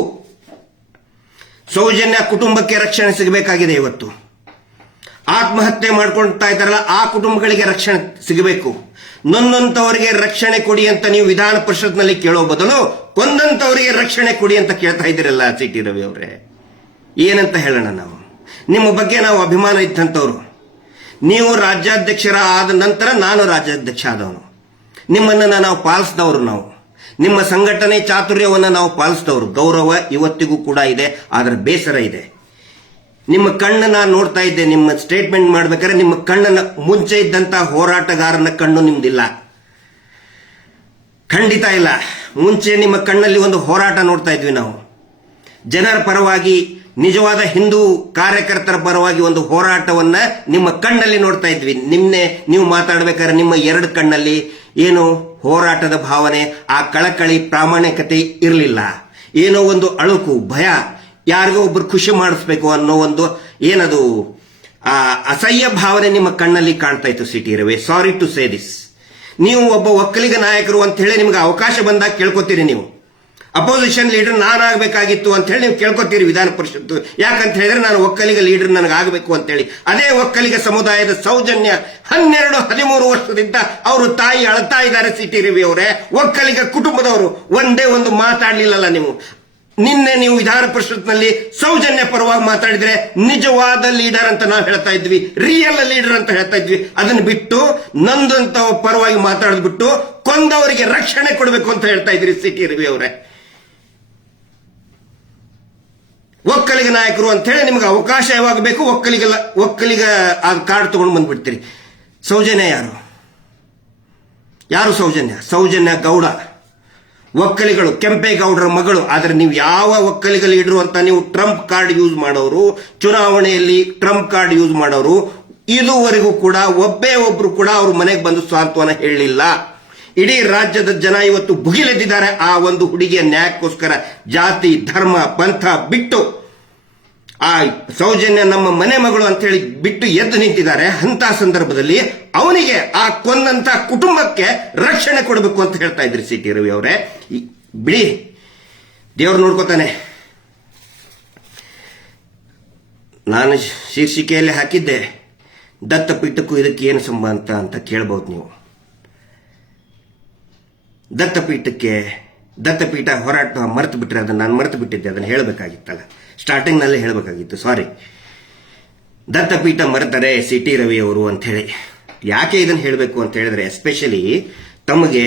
ಸೌಜನ್ಯ ಕುಟುಂಬಕ್ಕೆ ರಕ್ಷಣೆ ಸಿಗಬೇಕಾಗಿದೆ. ಇವತ್ತು ಆತ್ಮಹತ್ಯೆ ಮಾಡ್ಕೊಳ್ತಾ ಇದ್ದಾರಲ್ಲ, ಆ ಕುಟುಂಬಗಳಿಗೆ ರಕ್ಷಣೆ ಸಿಗಬೇಕು. ನೊಂದಂತವರಿಗೆ ರಕ್ಷಣೆ ಕೊಡಿ ಅಂತ ನೀವು ವಿಧಾನ ಪರಿಷತ್ನಲ್ಲಿ ಕೇಳೋ ಬದಲು ಕೊಂದಂತವರಿಗೆ ರಕ್ಷಣೆ ಕೊಡಿ ಅಂತ ಕೇಳ್ತಾ ಇದ್ದೀರಲ್ಲ ಸಿಟಿ ರವಿ ಅವರೇ. ಏನಂತ ಹೇಳೋಣ ನಾವು? ನಿಮ್ಮ ಬಗ್ಗೆ ನಾವು ಅಭಿಮಾನ ಇದ್ದಂಥವ್ರು. ನೀವು ರಾಜ್ಯಾಧ್ಯಕ್ಷರ ಆದ ನಂತರ ನಾನು ರಾಜ್ಯಾಧ್ಯಕ್ಷ ಆದವನು. ನಿಮ್ಮನ್ನ ನಾವು ಪಾಲಿಸಿದವರು. ನಾವು ನಿಮ್ಮ ಸಂಘಟನೆ ಚಾತುರ್ಯವನ್ನು ನಾವು ಪಾಲಿಸಿದವರು. ಗೌರವ ಇವತ್ತಿಗೂ ಕೂಡ ಇದೆ, ಆದರೆ ಬೇಸರ ಇದೆ. ನಿಮ್ಮ ಕಣ್ಣು ನಾನು ನೋಡ್ತಾ ಇದ್ದೆ. ನಿಮ್ಮ ಸ್ಟೇಟ್ಮೆಂಟ್ ಮಾಡ್ಬೇಕಾದ್ರೆ ನಿಮ್ಮ ಕಣ್ಣನ್ನ ಮುಂಚೆ ಇದ್ದಂತ ಹೋರಾಟಗಾರನ ಕಣ್ಣು ನಿಮ್ದಿಲ್ಲ, ಖಂಡಿತ ಇಲ್ಲ. ಮುಂಚೆ ನಿಮ್ಮ ಕಣ್ಣಲ್ಲಿ ಒಂದು ಹೋರಾಟ ನೋಡ್ತಾ ಇದ್ವಿ ನಾವು. ಜನರ ಪರವಾಗಿ, ನಿಜವಾದ ಹಿಂದೂ ಕಾರ್ಯಕರ್ತರ ಪರವಾಗಿ ಒಂದು ಹೋರಾಟವನ್ನ ನಿಮ್ಮ ಕಣ್ಣಲ್ಲಿ ನೋಡ್ತಾ ಇದ್ವಿ. ನಿನ್ನೆ ನೀವು ಮಾತಾಡ್ಬೇಕಾದ್ರೆ ನಿಮ್ಮ 2 ಕಣ್ಣಲ್ಲಿ ಏನು ಹೋರಾಟದ ಭಾವನೆ, ಆ ಕಳಕಳಿ, ಪ್ರಾಮಾಣಿಕತೆ ಇರಲಿಲ್ಲ. ಏನೋ ಒಂದು ಅಳುಕು, ಭಯ, ಯಾರಿಗೋ ಒಬ್ರು ಖುಷಿ ಮಾಡಿಸ್ಬೇಕು ಅನ್ನೋ ಒಂದು ಏನದು ಅಸಹ್ಯ ಭಾವನೆ ನಿಮ್ಮ ಕಣ್ಣಲ್ಲಿ ಕಾಣ್ತಾ ಇತ್ತು C T Ravi. Sorry to say this. ನೀವು ಒಬ್ಬ ಒಕ್ಕಲಿಗ ನಾಯಕರು ಅಂತ ಹೇಳಿ ನಿಮ್ಗೆ ಅವಕಾಶ ಬಂದಾಗ ಕೇಳ್ಕೊತೀರಿ. ನೀವು ಅಪೋಸಿಷನ್ ಲೀಡರ್ ನಾನಾಗಬೇಕಾಗಿತ್ತು ಅಂತ ಹೇಳಿ ನೀವು ಕೇಳ್ಕೊತೀರಿ ವಿಧಾನ ಪರಿಷತ್ತು. ಯಾಕಂತ ಹೇಳಿದ್ರೆ ನಾನು ಒಕ್ಕಲಿಗ ಲೀಡರ್ ನನಗಾಗಬೇಕು ಅಂತ ಹೇಳಿ. ಅದೇ ಒಕ್ಕಲಿಗ ಸಮುದಾಯದ ಸೌಜನ್ಯ 12-13 ವರ್ಷದಿಂದ ಅವರು ತಾಯಿ ಅಳ್ತಾ ಇದ್ದಾರೆ ಸಿಟಿ ರವಿ ಅವರೇ. ಒಕ್ಕಲಿಗ ಕುಟುಂಬದವರು ಒಂದೇ ಒಂದು ಮಾತಾಡ್ಲಿಲ್ಲಲ್ಲ ನೀವು. ನಿನ್ನೆ ನೀವು ವಿಧಾನ ಪರಿಷತ್ನಲ್ಲಿ ಸೌಜನ್ಯ ಪರವಾಗಿ ಮಾತಾಡಿದ್ರೆ ನಿಜವಾದ ಲೀಡರ್ ಅಂತ ನಾವು ಹೇಳ್ತಾ ಇದ್ವಿ, ರಿಯಲ್ ಲೀಡರ್ ಅಂತ ಹೇಳ್ತಾ ಇದ್ವಿ. ಅದನ್ನು ಬಿಟ್ಟು ನಂದಂತ ಪರವಾಗಿ ಮಾತಾಡಿದ್ಬಿಟ್ಟು ಕೊಂದವರಿಗೆ ರಕ್ಷಣೆ ಕೊಡಬೇಕು ಅಂತ ಹೇಳ್ತಾ ಇದ್ರಿ ಸಿಟಿ ರವಿ ಅವರೇ. ಒಕ್ಕಲಿಗ ನಾಯಕರು ಅಂತ ಹೇಳಿ ನಿಮ್ಗೆ ಅವಕಾಶ ಯಾವಾಗ ಬೇಕು ಒಕ್ಕಲಿಗ ಆ ಕಾರ್ಡ್ ತಗೊಂಡು ಬಂದ್ಬಿಡ್ತೀರಿ. ಸೌಜನ್ಯ ಯಾರು ಸೌಜನ್ಯ ಗೌಡ, ಒಕ್ಕಲಿಗರು, ಕೆಂಪೇಗೌಡರ ಮಗಳು. ಆದರೆ ನೀವು ಯಾವ ಒಕ್ಕಲಿಗ ಲೀಡರು ಅಂತ ನೀವು ಟ್ರಂಪ್ ಕಾರ್ಡ್ ಯೂಸ್ ಮಾಡೋರು, ಚುನಾವಣೆಯಲ್ಲಿ ಟ್ರಂಪ್ ಕಾರ್ಡ್ ಯೂಸ್ ಮಾಡೋರು, ಇದುವರೆಗೂ ಕೂಡ ಒಬ್ರು ಕೂಡ ಅವ್ರ ಮನೆಗೆ ಬಂದು ಸಾಂತ್ವನ ಹೇಳಲಿಲ್ಲ. ಇಡೀ ರಾಜ್ಯದ ಜನ ಇವತ್ತು ಭುಗಿಲೆದ್ದಿದ್ದಾರೆ ಆ ಒಂದು ಹುಡುಗಿಯ ನ್ಯಾಯಕ್ಕೋಸ್ಕರ. ಜಾತಿ, ಧರ್ಮ, ಪಂಥ ಬಿಟ್ಟು ಆ ಸೌಜನ್ಯ ನಮ್ಮ ಮನೆ ಮಗಳು ಅಂತ ಹೇಳಿ ಬಿಟ್ಟು ಎದ್ದು ನಿಂತಿದ್ದಾರೆ. ಅಂತ ಸಂದರ್ಭದಲ್ಲಿ ಅವನಿಗೆ, ಆ ಕೊಂದಂತ ಕುಟುಂಬಕ್ಕೆ ರಕ್ಷಣೆ ಕೊಡಬೇಕು ಅಂತ ಹೇಳ್ತಾ ಇದ್ರಿ ಸಿಟಿ ರವಿ ಅವರೇ. ಬಿಡಿ, ದೇವ್ರು ನೋಡ್ಕೋತಾನೆ. ನಾನು ಶೀರ್ಷಿಕೆಯಲ್ಲಿ ಹಾಕಿದ್ದೆ, ದತ್ತಪೀಠಕ್ಕೂ ಇದಕ್ಕೆ ಏನು ಸಂಬಂಧ ಅಂತ ಕೇಳಬಹುದು ನೀವು. ದತ್ತಪೀಠ ಹೋರಾಟ ಮರೆತು ಬಿಟ್ರೆ, ಅದನ್ನು ನಾನು ಮರೆತು ಬಿಟ್ಟಿದ್ದೆ. ಅದನ್ನು ಹೇಳಬೇಕಾಗಿತ್ತಲ್ಲ, ಸ್ಟಾರ್ಟಿಂಗ್ನಲ್ಲೇ ಹೇಳಬೇಕಾಗಿತ್ತು. ಸಾರಿ. ದತ್ತಪೀಠ ಮರೆತಾರೆ ಸಿಟಿ ರವಿ ಅವರು ಅಂತ ಹೇಳಿ. ಯಾಕೆ ಇದನ್ನು ಹೇಳಬೇಕು ಅಂತ ಹೇಳಿದ್ರೆ, ಎಸ್ಪೆಷಲಿ ತಮಗೆ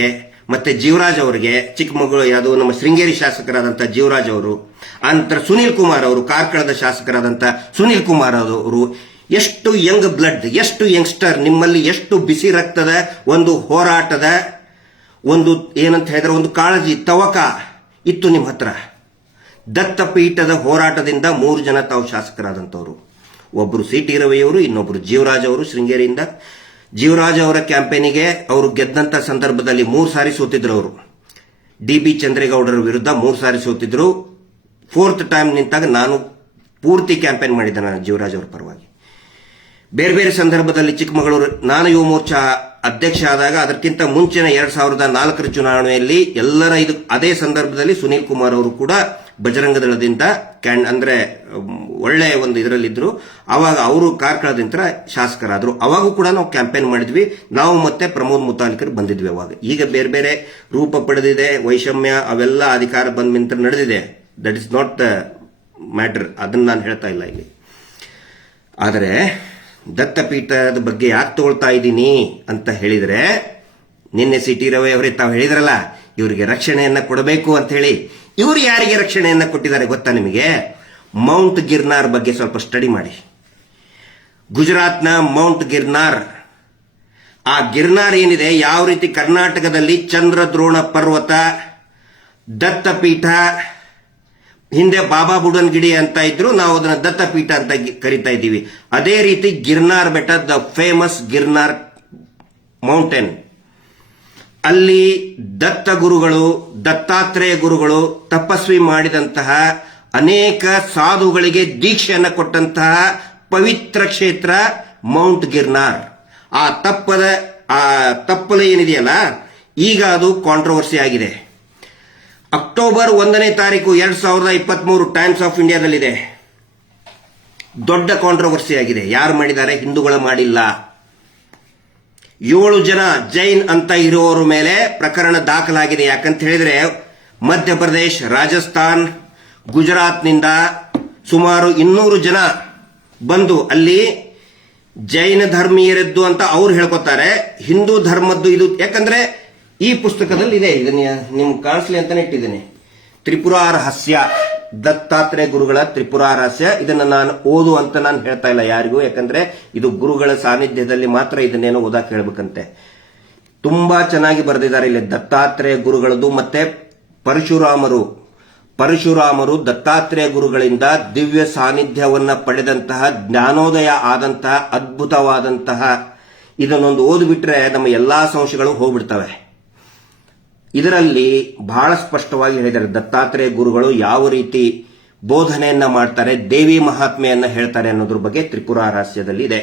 ಮತ್ತೆ ಜೀವರಾಜ್ ಅವರಿಗೆ, ಚಿಕ್ಕಮಗಳೂರು ಯಾವುದು ನಮ್ಮ ಶೃಂಗೇರಿ ಶಾಸಕರಾದಂಥ ಜೀವರಾಜ್ ಅವರು, ಅನಂತರ ಸುನೀಲ್ ಕುಮಾರ್ ಅವರು, ಕಾರ್ಕಳದ ಶಾಸಕರಾದಂಥ ಸುನೀಲ್ ಕುಮಾರ್ ಅವರು, ಎಷ್ಟು ಯಂಗ್ ಬ್ಲಡ್, ಎಷ್ಟು ಯಂಗ್ಸ್ಟರ್, ನಿಮ್ಮಲ್ಲಿ ಎಷ್ಟು ಬಿಸಿ ರಕ್ತದ ಒಂದು ಹೋರಾಟದ ಒಂದು ಏನಂತ ಹೇಳಿದ್ರೆ ಒಂದು ಕಾಳಜಿ, ತವಕ ಇತ್ತು ನಿಮ್ಮ ಹತ್ರ. ದತ್ತಪೀಠದ ಹೋರಾಟದಿಂದ 3 ಜನ ತಾವು ಶಾಸಕರಾದಂಥವ್ರು. ಒಬ್ಬರು ಸಿ.ಟಿ. ರವಿಯವರು, ಇನ್ನೊಬ್ಬರು ಜೀವರಾಜ್ ಅವರು ಶೃಂಗೇರಿಯಿಂದ. ಜೀವರಾಜ್ ಅವರ ಕ್ಯಾಂಪೇನಿಗೆ ಅವರು ಗೆದ್ದಂತ ಸಂದರ್ಭದಲ್ಲಿ 3 ಸಾರಿ ಸೋತಿದ್ರು. ಅವರು ಡಿ.ಬಿ. ಚಂದ್ರೇಗೌಡರ ವಿರುದ್ಧ 3 ಸಾರಿ ಸೋತಿದ್ರು. 4th ಟೈಮ್ ನಿಂತಾಗ ನಾನು ಪೂರ್ತಿ ಕ್ಯಾಂಪೇನ್ ಮಾಡಿದ್ದೆ ನಾನು ಜೀವರಾಜ್ ಅವರ ಪರವಾಗಿ. ಬೇರೆ ಬೇರೆ ಸಂದರ್ಭದಲ್ಲಿ ಚಿಕ್ಕಮಗಳೂರು ನಾನು ಯುವ ಮೋರ್ಚಾ ಅಧ್ಯಕ್ಷ ಆದಾಗ ಅದಕ್ಕಿಂತ ಮುಂಚಿನ 2004ರ ಚುನಾವಣೆಯಲ್ಲಿ ಎಲ್ಲರ ಅದೇ ಸಂದರ್ಭದಲ್ಲಿ ಸುನೀಲ್ ಕುಮಾರ್ ಅವರು ಕೂಡ ಬಜರಂಗ ದಳದಿಂದ ಅಂದ್ರೆ ಒಳ್ಳೆ ಒಂದು ಇದರಲ್ಲಿದ್ರು. ಅವಾಗ ಅವರು ಕಾರ್ಕಳದಿಂದ ಶಾಸಕರಾದ್ರು. ಅವಾಗೂ ಕೂಡ ನಾವು ಕ್ಯಾಂಪೇನ್ ಮಾಡಿದ್ವಿ. ನಾವು ಮತ್ತೆ ಪ್ರಮೋದ್ ಮುತಾಲಿಕರು ಬಂದಿದ್ವಿ ಅವಾಗ. ಈಗ ಬೇರೆ ಬೇರೆ ರೂಪ ಪಡೆದಿದೆ, ವೈಷಮ್ಯ ಅವೆಲ್ಲ ಅಧಿಕಾರ ಬಂದ ನಿಂತ ನಡೆದಿದೆ. That is not the matter, ಅದನ್ನ ನಾನು ಹೇಳ್ತಾ ಇಲ್ಲ ಇಲ್ಲಿ. ಆದರೆ ದತ್ತಪೀಠದ ಬಗ್ಗೆ ಯಾಕೆ ತಗೊಳ್ತಾ ಇದ್ದೀನಿ ಅಂತ ಹೇಳಿದ್ರೆ, ನಿನ್ನೆ ಸಿ.ಟಿ. ರವಿ ಅವರೇ ತಾವು ಹೇಳಿದ್ರಲ್ಲ, ಇವರಿಗೆ ರಕ್ಷಣೆಯನ್ನ ಕೊಡಬೇಕು ಅಂತ ಹೇಳಿ. ಇವರು ಯಾರಿಗೆ ರಕ್ಷಣೆಯನ್ನ ಕೊಟ್ಟಿದ್ದಾರೆ ಗೊತ್ತಾ ನಿಮಗೆ? ಮೌಂಟ್ ಗಿರ್ನಾರ್ ಬಗ್ಗೆ ಸ್ವಲ್ಪ ಸ್ಟಡಿ ಮಾಡಿ. ಗುಜರಾತ್ನ ಮೌಂಟ್ ಗಿರ್ನಾರ್, ಆ ಗಿರ್ನಾರ್ ಏನಿದೆ, ಯಾವ ರೀತಿ ಕರ್ನಾಟಕದಲ್ಲಿ ಚಂದ್ರದ್ರೋಣ ಪರ್ವತ, ದತ್ತಪೀಠ, ಹಿಂದೆ ಬಾಬಾ ಬುಡನ್ಗಿಡಿ ಅಂತ ಇದ್ರು, ನಾವು ಅದನ್ನ ದತ್ತಪೀಠ ಅಂತ ಕರಿತಾ ಇದ್ದೀವಿ. ಅದೇ ರೀತಿ ಗಿರ್ನಾರ್ ಬೆಟ್ಟ, ದ ಫೇಮಸ್ ಗಿರ್ನಾರ್ ಮೌಂಟೇನ್, ಅಲ್ಲಿ ದತ್ತ ಗುರುಗಳು, ದತ್ತಾತ್ರೇಯ ಗುರುಗಳು ತಪಸ್ವಿ ಮಾಡಿದಂತಹ ಅನೇಕ ಸಾಧುಗಳಿಗೆ ದೀಕ್ಷೆಯನ್ನು ಕೊಟ್ಟಂತಹ ಪವಿತ್ರ ಕ್ಷೇತ್ರ ಮೌಂಟ್ ಗಿರ್ನಾರ್. ಆ ತಪ್ಪಲು ಏನಿದೆಯಲ್ಲ, ಈಗ ಅದು ಕಾಂಟ್ರವರ್ಸಿ ಆಗಿದೆ. ಅಕ್ಟೋಬರ್ 1ನೇ ತಾರೀಕು 2023 ಟೈಮ್ಸ್ ಆಫ್ ಇಂಡಿಯಾದಲ್ಲಿದೆ. ದೊಡ್ಡ ಕಾಂಟ್ರವರ್ಸಿ ಆಗಿದೆ. ಯಾರು ಮಾಡಿದ್ದಾರೆ? ಹಿಂದೂಗಳು ಮಾಡಿಲ್ಲ. 7 ಜನ ಜೈನ್ ಅಂತ ಇರುವವರ ಮೇಲೆ ಪ್ರಕರಣ ದಾಖಲಾಗಿದೆ. ಯಾಕಂತ ಹೇಳಿದ್ರೆ ಮಧ್ಯಪ್ರದೇಶ್, ರಾಜಸ್ಥಾನ್, ಗುಜರಾತ್ನಿಂದ ಸುಮಾರು 200 ಜನ ಬಂದು ಅಲ್ಲಿ ಜೈನ ಧರ್ಮೀಯರದ್ದು ಅಂತ ಅವ್ರು ಹೇಳ್ಕೊತಾರೆ. ಹಿಂದೂ ಧರ್ಮದ್ದು ಇದು. ಯಾಕಂದ್ರೆ ಈ ಪುಸ್ತಕದಲ್ಲಿ ಇದೆ, ಇದನ್ನ ನಿಮ್ಗೆ ಕಾಣಿಸ್ಲಿ ಅಂತಾನೆ ಇಟ್ಟಿದ್ದೀನಿ. ತ್ರಿಪುರಾ ರಹಸ್ಯ, ದತ್ತಾತ್ರೇಯ ಗುರುಗಳ ತ್ರಿಪುರಾ ರಹಸ್ಯ. ಇದನ್ನ ನಾನು ಓದು ಅಂತ ನಾನು ಹೇಳ್ತಾ ಇಲ್ಲ ಯಾರಿಗೂ, ಯಾಕಂದ್ರೆ ಇದು ಗುರುಗಳ ಸಾನ್ನಿಧ್ಯದಲ್ಲಿ ಮಾತ್ರ ಇದನ್ನೇನೋ ಓದಕ್ಕೆ ಹೇಳ್ಬೇಕಂತೆ. ತುಂಬಾ ಚೆನ್ನಾಗಿ ಬರೆದಿದ್ದಾರೆ ಇಲ್ಲಿ ದತ್ತಾತ್ರೇಯ ಗುರುಗಳದ್ದು. ಮತ್ತೆ ಪರಶುರಾಮರು ದತ್ತಾತ್ರೇಯ ಗುರುಗಳಿಂದ ದಿವ್ಯ ಸಾನ್ನಿಧ್ಯವನ್ನ ಪಡೆದಂತಹ, ಜ್ಞಾನೋದಯ ಆದಂತಹ, ಅದ್ಭುತವಾದಂತಹ, ಇದನ್ನೊಂದು ಓದ್ಬಿಟ್ರೆ ನಮ್ಮ ಎಲ್ಲಾ ಸಂಶಯಗಳು ಹೋಗ್ಬಿಡ್ತವೆ. ಇದರಲ್ಲಿ ಬಹಳ ಸ್ಪಷ್ಟವಾಗಿ ಹೇಳಿದ್ದಾರೆ ದತ್ತಾತ್ರೇಯ ಗುರುಗಳು ಯಾವ ರೀತಿ ಬೋಧನೆಯನ್ನ ಮಾಡ್ತಾರೆ, ದೇವಿ ಮಹಾತ್ಮೆಯನ್ನ ಹೇಳ್ತಾರೆ ಅನ್ನೋದ್ರ ಬಗ್ಗೆ ತ್ರಿಪುರಾ ರಹಸ್ಯದಲ್ಲಿ ಇದೆ.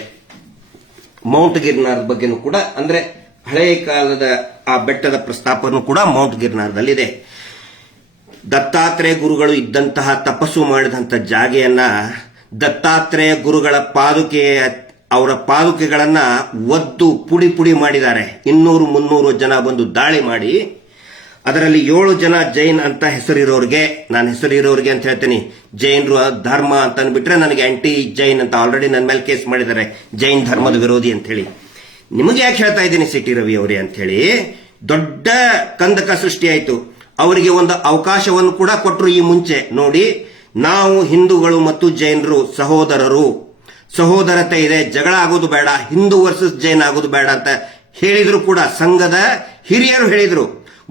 ಮೌಂಟ್ ಗಿರ್ನಾರ್ ಬಗ್ಗೆನೂ ಕೂಡ, ಅಂದ್ರೆ ಹಳೆಯ ಕಾಲದ ಆ ಬೆಟ್ಟದ ಪ್ರಸ್ತಾಪನೂ ಕೂಡ ಮೌಂಟ್ ಗಿರ್ನಾರ್ದಲ್ಲಿದೆ. ದತ್ತಾತ್ರೇಯ ಗುರುಗಳು ಇದ್ದಂತಹ, ತಪಸ್ಸು ಮಾಡಿದಂತಹ ಜಾಗೆಯನ್ನ ದತ್ತಾತ್ರೇಯ ಗುರುಗಳ ಅವರ ಪಾದುಕೆಗಳನ್ನ ಒದ್ದು ಪುಡಿ ಪುಡಿ ಮಾಡಿದ್ದಾರೆ. 200-300 ಜನ ಬಂದು ದಾಳಿ ಮಾಡಿ, ಅದರಲ್ಲಿ 7 ಜನ ಜೈನ್ ಅಂತ ಹೆಸರಿರೋರಿಗೆ, ನಾನು ಹೆಸರಿರೋರಿಗೆ ಅಂತ ಹೇಳ್ತೀನಿ, ಜೈನರು ಧರ್ಮ ಅಂತ ಅಂದ್ಬಿಟ್ರೆ ನನಗೆ ಆಂಟಿ ಜೈನ್ ಅಂತ ಆಲ್ರೆಡಿ ನನ್ನ ಮೇಲೆ ಕೇಸ್ ಮಾಡಿದ್ದಾರೆ, ಜೈನ್ ಧರ್ಮದ ವಿರೋಧಿ ಅಂತ ಹೇಳಿ. ನಿಮಗೆ ಯಾಕೆ ಹೇಳ್ತಾ ಇದ್ದೀನಿ ಸಿ.ಟಿ. ರವಿ ಅವರೇ ಅಂತ ಹೇಳಿ, ದೊಡ್ಡ ಕಂದಕ ಸೃಷ್ಟಿಯಾಯಿತು. ಅವರಿಗೆ ಒಂದು ಅವಕಾಶವನ್ನು ಕೂಡ ಕೊಟ್ಟರು ಈ ಮುಂಚೆ. ನೋಡಿ, ನಾವು ಹಿಂದೂಗಳು ಮತ್ತು ಜೈನರು ಸಹೋದರತೆ ಇದೆ, ಜಗಳ ಆಗೋದು ಬೇಡ, ಹಿಂದೂ ವರ್ಸಸ್ ಜೈನ್ ಆಗೋದು ಬೇಡ ಅಂತ ಹೇಳಿದ್ರು ಕೂಡ ಸಂಘದ ಹಿರಿಯರು ಹೇಳಿದ್ರು.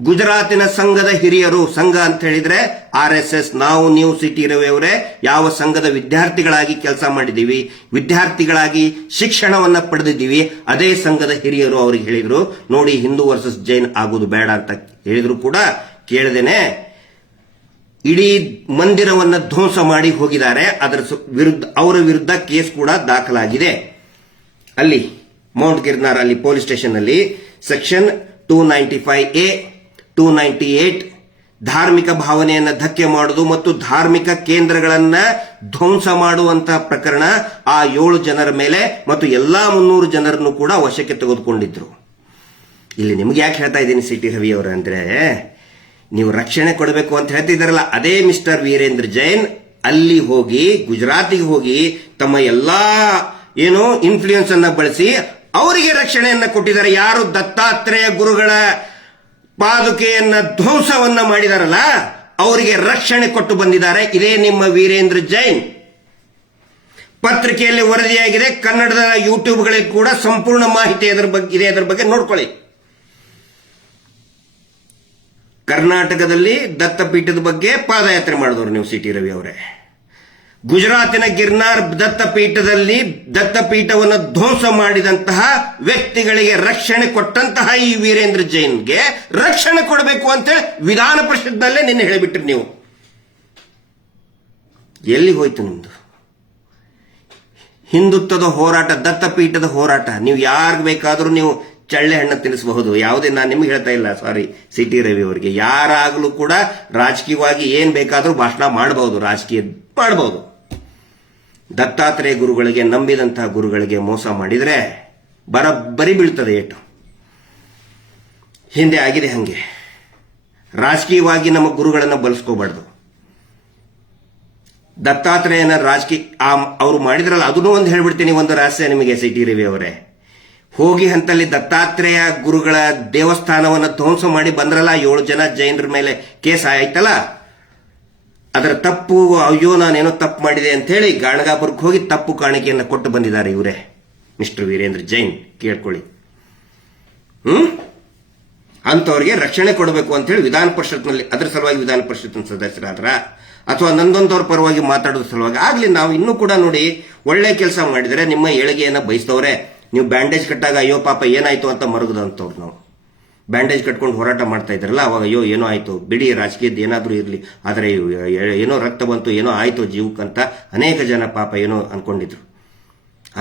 ಗುಜರಾತಿನ ಸಂಘದ ಹಿರಿಯರು, ಸಂಘ ಅಂತ ಹೇಳಿದ್ರೆ RSS, ನೀವು ಸಿ.ಟಿ. ರವಿ ಅವರೇ ಯಾವ ಸಂಘದ ವಿದ್ಯಾರ್ಥಿಗಳಾಗಿ ಕೆಲಸ ಮಾಡಿದ್ದೀವಿ, ವಿದ್ಯಾರ್ಥಿಗಳಾಗಿ ಶಿಕ್ಷಣವನ್ನ ಪಡೆದಿದ್ದೀವಿ, ಅದೇ ಸಂಘದ ಹಿರಿಯರು ಅವ್ರಿಗೆ ಹೇಳಿದ್ರು, ನೋಡಿ ಹಿಂದೂ ವರ್ಸಸ್ ಜೈನ್ ಆಗೋದು ಬೇಡ ಅಂತ ಹೇಳಿದ್ರು ಕೂಡ ಕೇಳದೇನೆ ಇಡೀ ಮಂದಿರವನ್ನ ಧ್ವಂಸ ಮಾಡಿ ಹೋಗಿದ್ದಾರೆ. ಅವರ ವಿರುದ್ಧ ಕೇಸ್ ಕೂಡ ದಾಖಲಾಗಿದೆ. ಅಲ್ಲಿ ಮೌಂಟ್ ಗಿರ್ನಾರ್ ಅಲ್ಲಿ ಪೊಲೀಸ್ ಸ್ಟೇಷನ್ ಅಲ್ಲಿ ಸೆಕ್ಷನ್ 295A 298 ಧಾರ್ಮಿಕ ಭಾವನೆಯನ್ನ ಧಕ್ಕೆ ಮಾಡುವುದು ಮತ್ತು ಧಾರ್ಮಿಕ ಕೇಂದ್ರಗಳನ್ನ ಧ್ವಂಸ ಮಾಡುವಂತಹ ಪ್ರಕರಣ ಆ 7 ಜನರ ಮೇಲೆ ಮತ್ತು ಎಲ್ಲಾ 300 ಜನರನ್ನು ಕೂಡ ವಶಕ್ಕೆ ತೆಗೆದುಕೊಂಡಿದ್ರು. ಇಲ್ಲಿ ನಿಮ್ಗೆ ಯಾಕೆ ಹೇಳ್ತಾ ಇದ್ದೀನಿ ಸಿ.ಟಿ. ರವಿ ಅವರ ಅಂದ್ರೆ, ನೀವು ರಕ್ಷಣೆ ಕೊಡಬೇಕು ಅಂತ ಹೇಳ್ತಿದ್ದಾರಲ್ಲ, ಅದೇ ಮಿಸ್ಟರ್ ವೀರೇಂದ್ರ ಜೈನ್ ಅಲ್ಲಿ ಹೋಗಿ, ಗುಜರಾತಿಗೆ ಹೋಗಿ, ತಮ್ಮ ಎಲ್ಲಾ ಇನ್ಫ್ಲೂಯೆನ್ಸ್ ಅನ್ನ ಬಳಸಿ ಅವರಿಗೆ ರಕ್ಷಣೆಯನ್ನ ಕೊಟ್ಟಿದ್ದಾರೆ. ಯಾರು ದತ್ತಾತ್ರೇಯ ಗುರುಗಳ ಪಾದುಕೆಯನ್ನ ಧ್ವಂಸವನ್ನ ಮಾಡಿದಾರಲ್ಲ, ಅವರಿಗೆ ರಕ್ಷಣೆ ಕೊಟ್ಟು ಬಂದಿದ್ದಾರೆ. ಇದೇ ನಿಮ್ಮ ವೀರೇಂದ್ರ ಜೈನ್. ಪತ್ರಿಕೆಯಲ್ಲಿ ವರದಿಯಾಗಿದೆ, ಕನ್ನಡದ ಯೂಟ್ಯೂಬ್ಗಳಿಗೆ ಕೂಡ ಸಂಪೂರ್ಣ ಮಾಹಿತಿ ಇದರ ಬಗ್ಗೆ ನೋಡ್ಕೊಳ್ಳಿ. ಕರ್ನಾಟಕದಲ್ಲಿ ದತ್ತಪೀಠದ ಬಗ್ಗೆ ಪಾದಯಾತ್ರೆ ಮಾಡಿದವರು ನೀವು ಸಿ ಟಿ ರವಿ ಅವರೇ. ಗುಜರಾತಿನ ಗಿರ್ನಾರ್ ದತ್ತಪೀಠದಲ್ಲಿ ದತ್ತಪೀಠವನ್ನು ಧ್ವಂಸ ಮಾಡಿದಂತಹ ವ್ಯಕ್ತಿಗಳಿಗೆ ರಕ್ಷಣೆ ಕೊಟ್ಟಂತಹ ಈ ವೀರೇಂದ್ರ ಜೈನ್ಗೆ ರಕ್ಷಣೆ ಕೊಡಬೇಕು ಅಂತೇಳಿ ವಿಧಾನ ಪರಿಷತ್ನಲ್ಲೇ ನಿನ್ನೆ ಹೇಳಿಬಿಟ್ರಿ ನೀವು. ಎಲ್ಲಿ ಹೋಯ್ತು ನಿಮ್ದು ಹಿಂದುತ್ವದ ಹೋರಾಟ, ದತ್ತಪೀಠದ ಹೋರಾಟ? ನೀವು ಯಾರಿಗೆ ಬೇಕಾದರೂ ನೀವು ಚಳ್ಳೆ ಹಣ್ಣು ತಿನ್ನಿಸಬಹುದು. ಯಾವುದೇ ನಾನು ನಿಮ್ಗೆ ಹೇಳ್ತಾ ಇಲ್ಲ, ಸಾರಿ ಸಿ ಟಿ ರವಿ ಅವರಿಗೆ. ಯಾರಾಗಲೂ ಕೂಡ ರಾಜಕೀಯವಾಗಿ ಏನ್ ಬೇಕಾದರೂ ಭಾಷಣ ಮಾಡಬಹುದು, ರಾಜಕೀಯ ಮಾಡಬಹುದು. ದತ್ತಾತ್ರೇಯ ಗುರುಗಳಿಗೆ, ನಂಬಿದಂತಹ ಗುರುಗಳಿಗೆ ಮೋಸ ಮಾಡಿದ್ರೆ ಬರೀ ಬೀಳ್ತದೆ ಏಟು. ಹಿಂದೆ ಆಗಿದೆ ಹಂಗೆ. ರಾಜಕೀಯವಾಗಿ ನಮ್ಮ ಗುರುಗಳನ್ನು ಬಳಸ್ಕೋಬಾರ್ದು. ದತ್ತಾತ್ರೇಯನ ರಾಜಕೀಯ ಅವರು ಮಾಡಿದ್ರಲ್ಲ, ಅದನ್ನು ಒಂದು ಹೇಳ್ಬಿಡ್ತೀನಿ, ಒಂದು ರಹಸ್ಯ ನಿಮಗೆ ಸಿ ಟಿ ರವಿ ಅವರೇ. ಹೋಗಿ ಹಂತಲ್ಲಿ ದತ್ತಾತ್ರೇಯ ಗುರುಗಳ ದೇವಸ್ಥಾನವನ್ನು ಧ್ವಂಸ ಮಾಡಿ ಬಂದ್ರಲ್ಲ, 7 ಜನ ಜೈನರ ಮೇಲೆ ಕೇಸ್ ಆಯ್ತಲ್ಲ, ಅದರ ತಪ್ಪು, ಅಯ್ಯೋ ನಾನೇನೋ ತಪ್ಪು ಮಾಡಿದೆ ಅಂತ ಹೇಳಿ ಗಾಣಗಾಪುರಕ್ಕೆ ಹೋಗಿ ತಪ್ಪು ಕಾಣಿಕೆಯನ್ನು ಕೊಟ್ಟು ಬಂದಿದ್ದಾರೆ ಇವರೇ, ಮಿಸ್ಟರ್ ವೀರೇಂದ್ರ ಜೈನ್. ಕೇಳ್ಕೊಳ್ಳಿ. ಅಂತವ್ರಿಗೆ ರಕ್ಷಣೆ ಕೊಡಬೇಕು ಅಂತ ಹೇಳಿ ವಿಧಾನ ಪರಿಷತ್ನಲ್ಲಿ, ಅದರ ಸಲುವಾಗಿ ವಿಧಾನ ಪರಿಷತ್ನ ಸದಸ್ಯರಾದ್ರ ಅಥವಾ ನಂದೊಂದವ್ರ ಪರವಾಗಿ ಮಾತಾಡೋದ್ರ ಸಲುವಾಗಿ ಆಗ್ಲಿ. ನಾವು ಇನ್ನೂ ಕೂಡ ನೋಡಿ, ಒಳ್ಳೆ ಕೆಲಸ ಮಾಡಿದರೆ ನಿಮ್ಮ ಏಳಿಗೆಯನ್ನ ಬಯಸ್ತವ್ರೆ. ನೀವು ಬ್ಯಾಂಡೇಜ್ ಕಟ್ಟಾಗ ಅಯ್ಯೋ ಪಾಪ ಏನಾಯ್ತು ಅಂತ ಮರುಗದಂತವ್ರು. ನಾವು ಬ್ಯಾಂಡೇಜ್ ಕಟ್ಕೊಂಡು ಹೋರಾಟ ಮಾಡ್ತಾ ಇದ್ರಲ್ಲ, ಅವಾಗ ಅಯ್ಯೋ ಏನೋ ಆಯ್ತು ಬಿಡಿ, ರಾಜಕೀಯದ ಏನಾದ್ರೂ ಇರಲಿ, ಆದರೆ ಏನೋ ರಕ್ತ ಬಂತು, ಏನೋ ಆಯ್ತು ಜೀವಕ್ಕಂತ ಅನೇಕ ಜನ ಪಾಪ ಏನೋ ಅನ್ಕೊಂಡಿದ್ರು.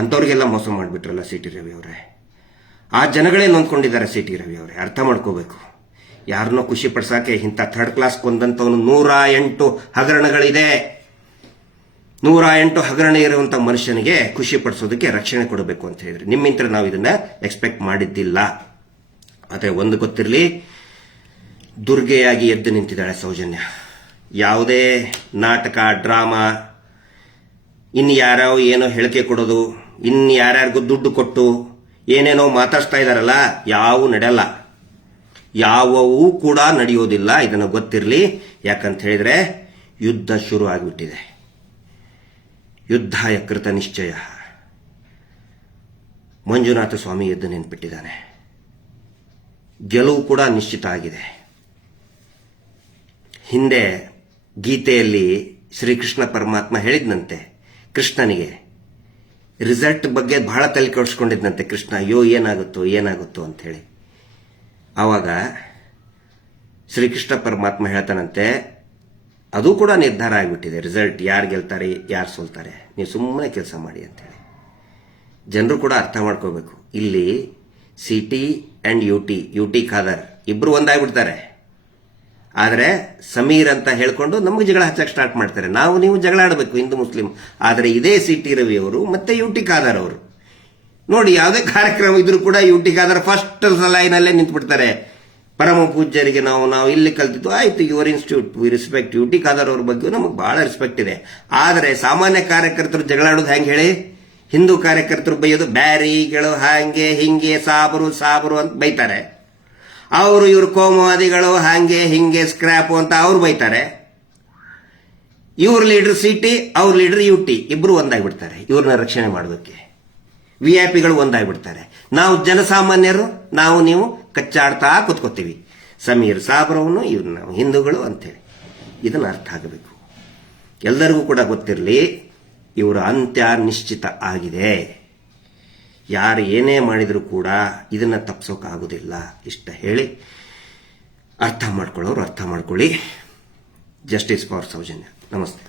ಅಂಥವ್ರಿಗೆಲ್ಲ ಮೋಸ ಮಾಡಿಬಿಟ್ರಲ್ಲ ಸಿ ಟಿ ರವಿ ಅವರೇ. ಆ ಜನಗಳೇ ನೊಂದ್ಕೊಂಡಿದ್ದಾರೆ ಸಿ ಟಿ ರವಿ ಅವರೇ, ಅರ್ಥ ಮಾಡ್ಕೋಬೇಕು. ಯಾರನ್ನೋ ಖುಷಿ ಪಡಿಸಕ್ಕೆ ಇಂಥ ಥರ್ಡ್ ಕ್ಲಾಸ್ ಕೊಂದಂತವನು 108 ಹಗರಣಗಳಿದೆ. 108 ಹಗರಣ ಇರುವಂತ ಮನುಷ್ಯನಿಗೆ ಖುಷಿ ಪಡಿಸೋದಕ್ಕೆ ರಕ್ಷಣೆ ಕೊಡಬೇಕು ಅಂತ ಹೇಳಿದ್ರೆ ನಿಮ್ಮಿಂದ ನಾವು ಇದನ್ನ ಎಕ್ಸ್ಪೆಕ್ಟ್ ಮಾಡಿದ್ದಿಲ್ಲ. ಆದರೆ ಒಂದು ಗೊತ್ತಿರಲಿ, ದುರ್ಗೆಯಾಗಿ ಎದ್ದು ನಿಂತಿದ್ದಾಳೆ ಸೌಜನ್ಯ. ಯಾವುದೇ ನಾಟಕ, ಡ್ರಾಮಾ, ಇನ್ನು ಯಾರ್ಯಾವ ಏನೋ ಹೇಳಿಕೆ ಕೊಡೋದು, ಇನ್ನು ಯಾರ್ಯಾರಿಗೂ ದುಡ್ಡು ಕೊಟ್ಟು ಏನೇನೋ ಮಾತಾಡ್ತಾ ಇದಾರಲ್ಲ, ಯಾವೂ ನಡೆಯಲ್ಲ, ಯಾವವೂ ಕೂಡ ನಡೆಯೋದಿಲ್ಲ. ಇದನ್ನು ಗೊತ್ತಿರಲಿ. ಯಾಕಂತ ಹೇಳಿದ್ರೆ ಯುದ್ಧ ಶುರು ಆಗಿಬಿಟ್ಟಿದೆ. ಯುದ್ಧ ಯಕೃತ ನಿಶ್ಚಯ. ಮಂಜುನಾಥ ಸ್ವಾಮಿ ಎದ್ದು ನಿಂತುಬಿಟ್ಟಿದ್ದಾನೆ. ಗೆಲುವು ಕೂಡ ನಿಶ್ಚಿತ ಆಗಿದೆ. ಹಿಂದೆ ಗೀತೆಯಲ್ಲಿ ಶ್ರೀಕೃಷ್ಣ ಪರಮಾತ್ಮ ಹೇಳಿದ್ನಂತೆ ಕೃಷ್ಣನಿಗೆ, ರಿಸಲ್ಟ್ ಬಗ್ಗೆ ಬಹಳ ತಲೆ ಕೆಡಿಸ್ಕೊಂಡಿದ್ನಂತೆ ಕೃಷ್ಣ. ಅಯ್ಯೋ ಏನಾಗುತ್ತೋ ಅಂತ ಹೇಳಿ. ಆವಾಗ ಶ್ರೀಕೃಷ್ಣ ಪರಮಾತ್ಮ ಹೇಳ್ತಾನಂತೆ, ಅದು ಕೂಡ ನಿರ್ಧಾರ ಆಗಿಬಿಟ್ಟಿದೆ, ರಿಸಲ್ಟ್ ಯಾರು ಗೆಲ್ತಾರೆ ಯಾರು ಸೋಲ್ತಾರೆ, ನೀವು ಸುಮ್ಮನೆ ಕೆಲಸ ಮಾಡಿ ಅಂತೇಳಿ. ಜನರು ಕೂಡ ಅರ್ಥ ಮಾಡ್ಕೋಬೇಕು. ಇಲ್ಲಿ C T and U T Khader ಇಬ್ರು ಒಂದಾಗ್ಬಿಡ್ತಾರೆ. ಆದರೆ ಸಮೀರ್ ಅಂತ ಹೇಳ್ಕೊಂಡು ನಮಗೆ ಜಗಳ ಹಚ್ಚಕ್ಕೆ ಸ್ಟಾರ್ಟ್ ಮಾಡ್ತಾರೆ. ನೀವು ಜಗಳ ಆಡಬೇಕು ಹಿಂದೂ ಮುಸ್ಲಿಂ. ಆದರೆ ಇದೇ ಸಿ ಟಿ ರವಿ ಅವರು ಮತ್ತೆ ಯು ಟಿ ಖಾದರ್ ಅವರು ನೋಡಿ, ಯಾವುದೇ ಕಾರ್ಯಕ್ರಮ ಇದ್ರೂ ಕೂಡ ಯು ಟಿ ಖಾದರ್ ಫಸ್ಟ್ ಲೈನಲ್ಲೇ ನಿಂತ್ಬಿಡ್ತಾರೆ. ಪರಮ ಪೂಜ್ಯರಿಗೆ ನಾವು ಇಲ್ಲಿ ಕಲ್ತಿದ್ದು ಆಯ್ತು, your institute, we respect. U T Khader ಅವ್ರ ಬಗ್ಗೆ ನಮಗೆ ಬಹಳ ರೆಸ್ಪೆಕ್ಟ್ ಇದೆ. ಆದರೆ ಸಾಮಾನ್ಯ ಕಾರ್ಯಕರ್ತರು ಜಗಳಾಡೋದು ಹೆಂಗೆ ಹೇಳಿ? ಹಿಂದೂ ಕಾರ್ಯಕರ್ತರು ಬೈಯೋದು ಬ್ಯಾರಿಗಳು ಹಾಂಗೆ ಹಿಂಗೆ ಸಾಬರು ಅಂತ ಬೈತಾರೆ. ಅವರು ಇವ್ರ ಕೋಮುವಾದಿಗಳು ಹಾಂಗೆ ಹಿಂಗೆ ಸ್ಕ್ರಾಪ್ ಅಂತ ಅವ್ರು ಬೈತಾರೆ. ಇವ್ರ ಲೀಡರ್ ಸಿ ಟಿ, ಅವ್ರ ಲೀಡರ್ ಯು ಟಿ, ಇಬ್ರು ಒಂದಾಗ್ಬಿಡ್ತಾರೆ ಇವ್ರನ್ನ ರಕ್ಷಣೆ ಮಾಡೋದಕ್ಕೆ. VIP ಗಳು ಒಂದಾಗ್ಬಿಡ್ತಾರೆ. ನಾವು ಜನಸಾಮಾನ್ಯರು, ನೀವು ಕಚ್ಚಾಡ್ತಾ ಕೂತ್ಕೋತೀವಿ. ಸಮೀರ್ ಸಾಬ್ರವನು, ಇವ್ರು ನಾವು ಹಿಂದೂಗಳು ಅಂತೇಳಿ. ಇದನ್ನ ಅರ್ಥ ಆಗಬೇಕು. ಎಲ್ಲರಿಗೂ ಕೂಡ ಗೊತ್ತಿರಲಿ, ಇವರ ಅಂತ್ಯ ನಿಶ್ಚಿತ ಆಗಿದೆ. ಯಾರು ಏನೇ ಮಾಡಿದರೂ ಕೂಡ ಇದನ್ನ ತಪ್ಪಿಸೋಕ್ಕಾಗೋದಿಲ್ಲ. ಇಷ್ಟ ಹೇಳಿ ಅರ್ಥ ಮಾಡ್ಕೊಳ್ಳೋರು ಅರ್ಥ ಮಾಡ್ಕೊಳ್ಳಿ. Justice for Soujanya. ನಮಸ್ತೆ.